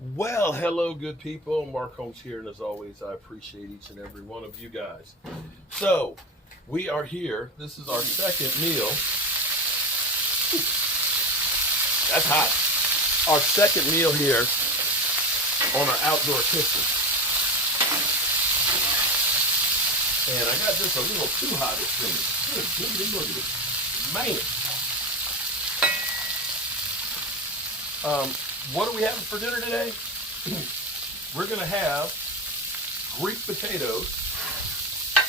Well, hello, good people. Mark Holmes here, and as always, I appreciate each and every one of you guys. So, we are here. This is our second meal. That's hot. Our second meal here on our outdoor kitchen. And I got this a little too hot, it seems. Look at it. Man. What are we having for dinner today? We're going to have Greek potatoes.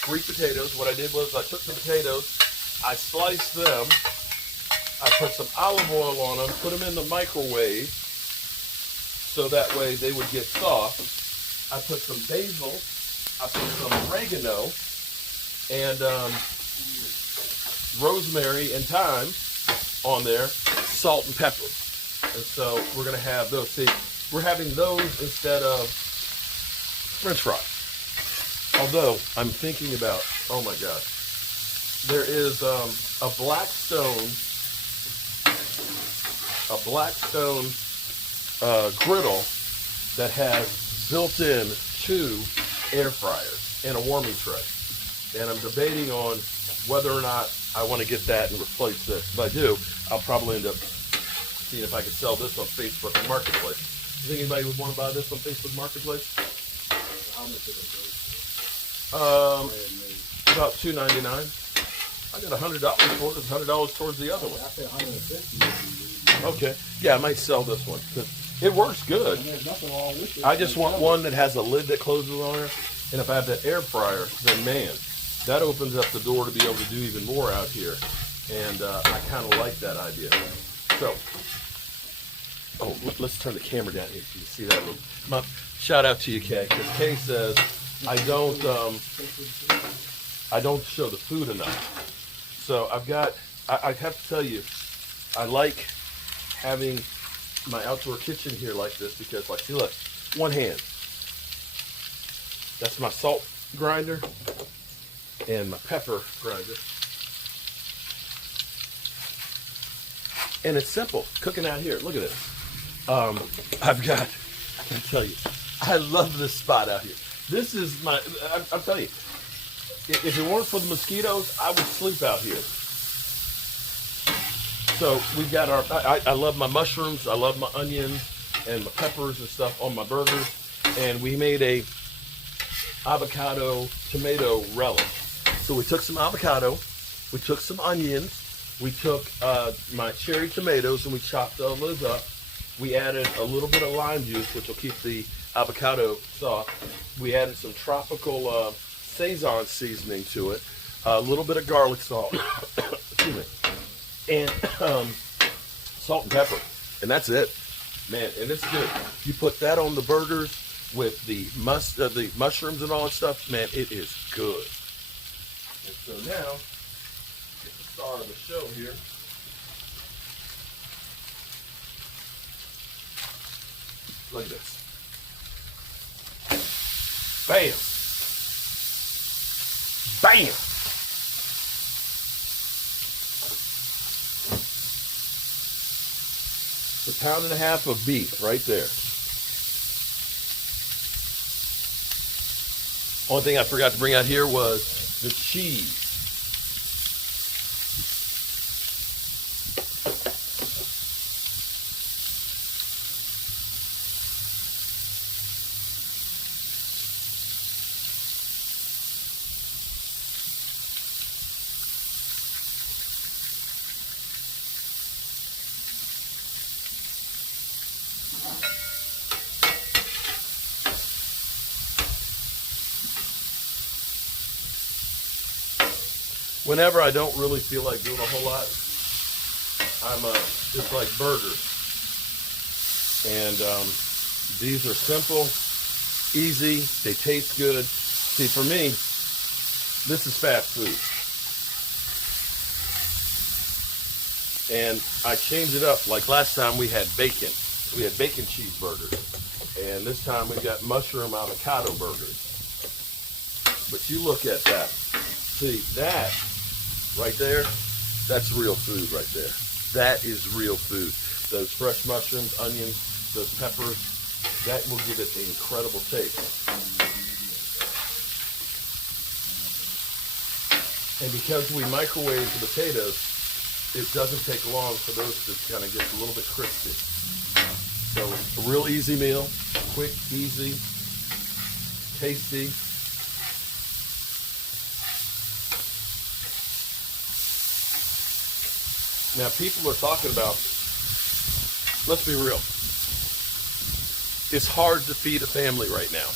Greek potatoes. What I did was I took the potatoes, I sliced them, I put some olive oil on them, put them in the microwave so that way they would get soft. I put some basil, I put some oregano, and rosemary and thyme on there, salt and pepper. And so we're going to have those. See, we're having those instead of French fries. Although I'm thinking about, oh my gosh, there is a Blackstone griddle that has built-in 2 air fryers and a warming tray. And I'm debating on whether or not I want to get that and replace this. If I do, I'll probably end up seeing if I can sell this on Facebook Marketplace. You think anybody would want to buy this on Facebook Marketplace? How much is it? About $2.99. I got $100 for it. It's $100 towards the other one. I said 150. Okay. Yeah, I might sell this one because it works good. And there's nothing wrong with it. I just want one that has a lid that closes on it. And if I have that air fryer, then man, that opens up the door to be able to do even more out here. And I kind of like that idea. So, let's turn the camera down here so you see that little. Shout out to you, Kay, because Kay says I don't show the food enough. So I have to tell you, I like having my outdoor kitchen here like this because, like, see, look, one hand. That's my salt grinder and my pepper grinder. And it's simple, cooking out here. Look at this. I gotta tell you, I love this spot out here. This is I'm telling you, if it weren't for the mosquitoes, I would sleep out here. So we've got I love my mushrooms, I love my onions and my peppers and stuff on my burgers. And we made a avocado tomato relish. So we took some avocado, we took some onions, we took my cherry tomatoes and we chopped those up. We added a little bit of lime juice, which will keep the avocado soft. We added some tropical Saison seasoning to it, a little bit of garlic salt, excuse me, and salt and pepper. And that's it, man. And it's good. You put that on the burgers with the mushrooms and all that stuff, man, it is good. And so now, get the star of the show here. Look at this. Bam. Bam. It's a pound and a half of beef right there. Only thing I forgot to bring out here was the cheese. Whenever I don't really feel like doing a whole lot, it's like burgers. And these are simple, easy, they taste good. See, for me, this is fast food. And I change it up. Like last time we had bacon. We had bacon cheeseburgers. And this time we got mushroom avocado burgers. But you look at that. See, that right there, that's real food right there. That is real food. Those fresh mushrooms, onions, those peppers, That will give it an incredible taste. And because we microwave the potatoes, it doesn't take long for those to kind of get a little bit crispy. So a real easy meal, quick, easy, tasty. Now people are talking about, let's be real, it's hard to feed a family right now.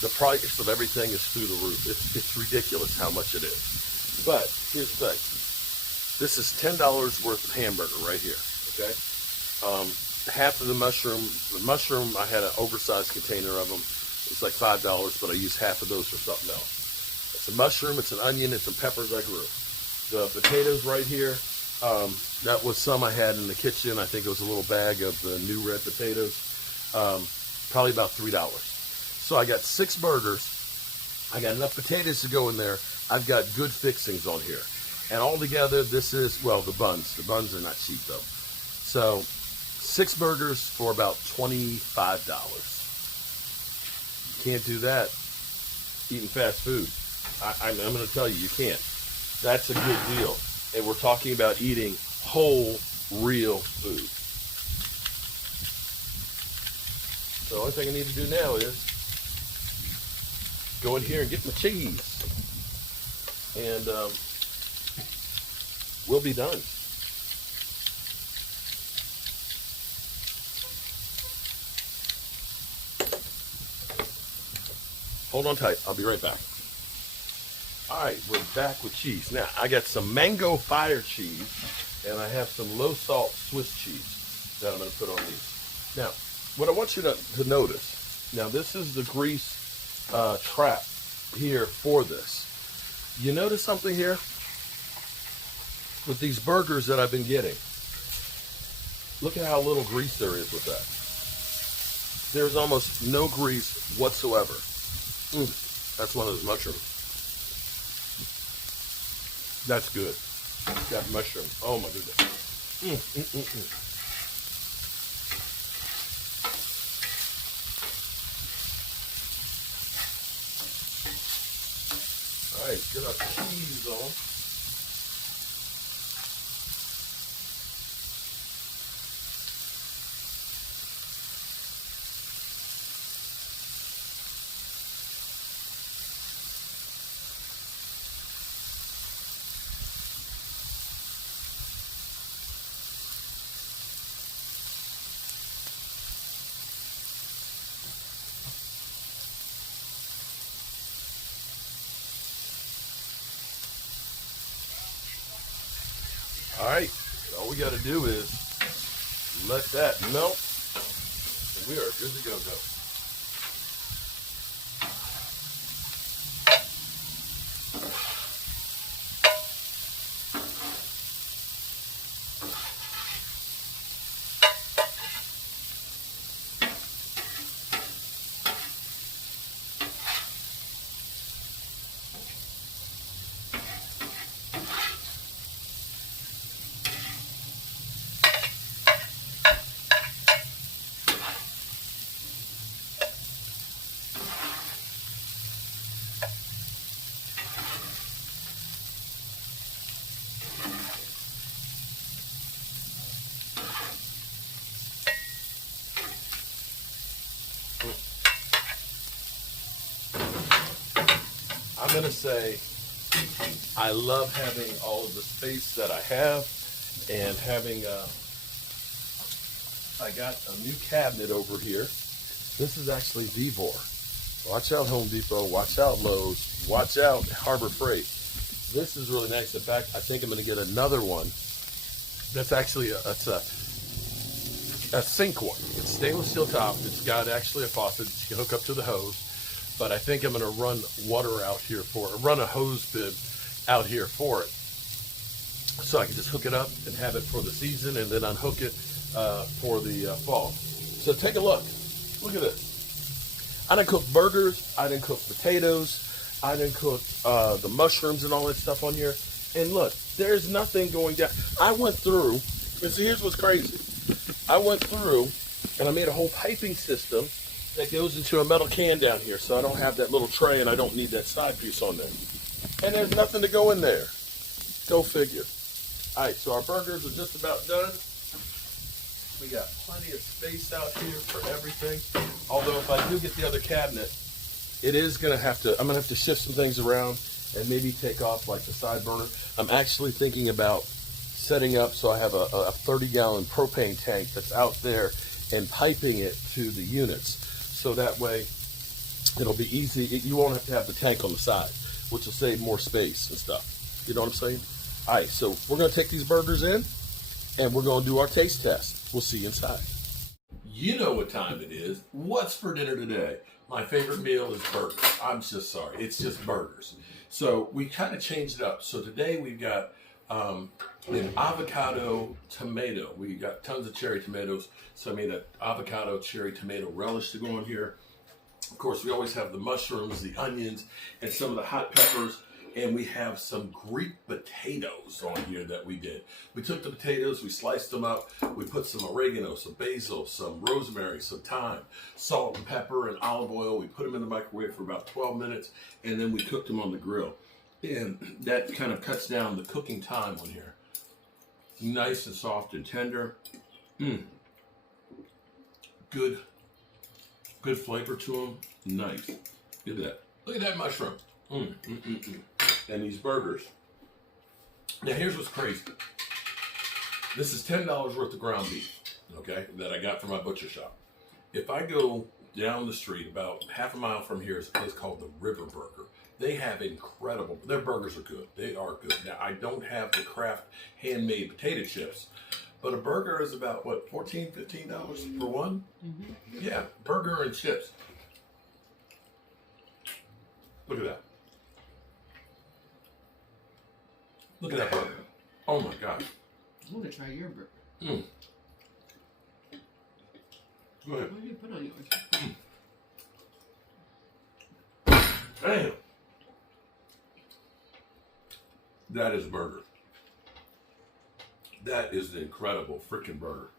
The price of everything is through the roof. It's ridiculous how much it is. But here's the thing. This is $10 worth of hamburger right here, okay? Half of the mushroom, I had an oversized container of them. It's like $5, but I used half of those for something else. It's a mushroom, it's an onion, it's some peppers I grew. The potatoes right here, that was some I had in the kitchen. I think it was a little bag of the new red potatoes. Probably about $3. So I got 6 burgers. I got enough potatoes to go in there. I've got good fixings on here. And altogether, this is, well, the buns. The buns are not cheap, though. So 6 burgers for about $25. You can't do that eating fast food. I'm going to tell you, you can't. That's a good deal. And we're talking about eating whole, real food. So the only thing I need to do now is go in here and get my cheese. And we'll be done. Hold on tight. I'll be right back. All right, we're back with cheese. Now, I got some mango fire cheese, and I have some low salt Swiss cheese that I'm going to put on these. Now, what I want you to notice, now this is the grease trap here for this. You notice something here? With these burgers that I've been getting, look at how little grease there is with that. There's almost no grease whatsoever. That's one of those mushrooms. That's good. That mushroom. Oh my goodness. All right, get our cheese on. All right, all we got to do is let that melt, and we are good to go. I'm going to say I love having all of the space that I have and having, I got a new cabinet over here. This is actually Devor. Watch out Home Depot, watch out Lowe's, watch out Harbor Freight. This is really nice. In fact, I think I'm going to get another one. That's actually, it's a sink one. It's stainless steel top. It's got actually a faucet that you can hook up to the hose. But I think I'm going to run water out here run a hose bib out here for it. So I can just hook it up and have it for the season and then unhook it for the fall. So take a look. Look at this. I didn't cook burgers. I didn't cook potatoes. I didn't cook the mushrooms and all that stuff on here. And look, there's nothing going down. I went through, and see, here's what's crazy. I went through and I made a whole piping system that goes into a metal can down here, so I don't have that little tray and I don't need that side piece on there. And there's nothing to go in there. Go figure. All right, so our burgers are just about done. We got plenty of space out here for everything. Although if I do get the other cabinet, it is gonna have to, I'm gonna have to shift some things around and maybe take off like the side burner. I'm actually thinking about setting up so I have a 30-gallon propane tank that's out there and piping it to the units. So that way it'll be easy. You won't have to have the tank on the side, which will save more space and stuff. You know what I'm saying? All right, so we're gonna take these burgers in and we're gonna do our taste test. We'll see you inside. You know what time it is. What's for dinner today? My favorite meal is burgers. I'm just sorry. It's just burgers. So we kind of changed it up. So today we've got an avocado tomato. We got tons of cherry tomatoes. So I made an avocado cherry tomato relish to go on here. Of course, we always have the mushrooms, the onions, and some of the hot peppers. And we have some Greek potatoes on here that we did. We took the potatoes, we sliced them up, we put some oregano, some basil, some rosemary, some thyme, salt and pepper and olive oil. We put them in the microwave for about 12 minutes, and then we cooked them on the grill. And that kind of cuts down the cooking time on here. Nice and soft and tender. Good flavor to them. Nice. Look at that. Look at that mushroom. And these burgers. Now here's what's crazy. This is $10 worth of ground beef, okay, that I got from my butcher shop. If I go down the street about half a mile from here is a place called the River Burger. They have incredible, their burgers are good. They are good. Now I don't have the Kraft handmade potato chips, but a burger is about what, $14, $15 for one? Yeah, burger and chips. Look at that. Look at that burger. Oh my God. I want to try your burger. Go ahead. What do you put on yours? Damn. That is a burger. That is an incredible freaking burger.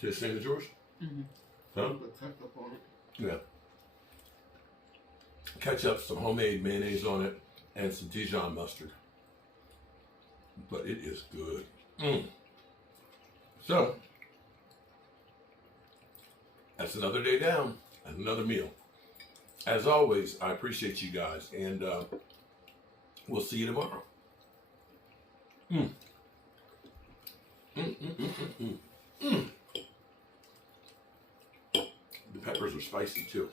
Taste the same as yours? Huh? Put ketchup on it. Yeah. Ketchup, some homemade mayonnaise on it, and some Dijon mustard. But it is good. So, that's another day down and another meal. As always, I appreciate you guys, and we'll see you tomorrow. The peppers are spicy too.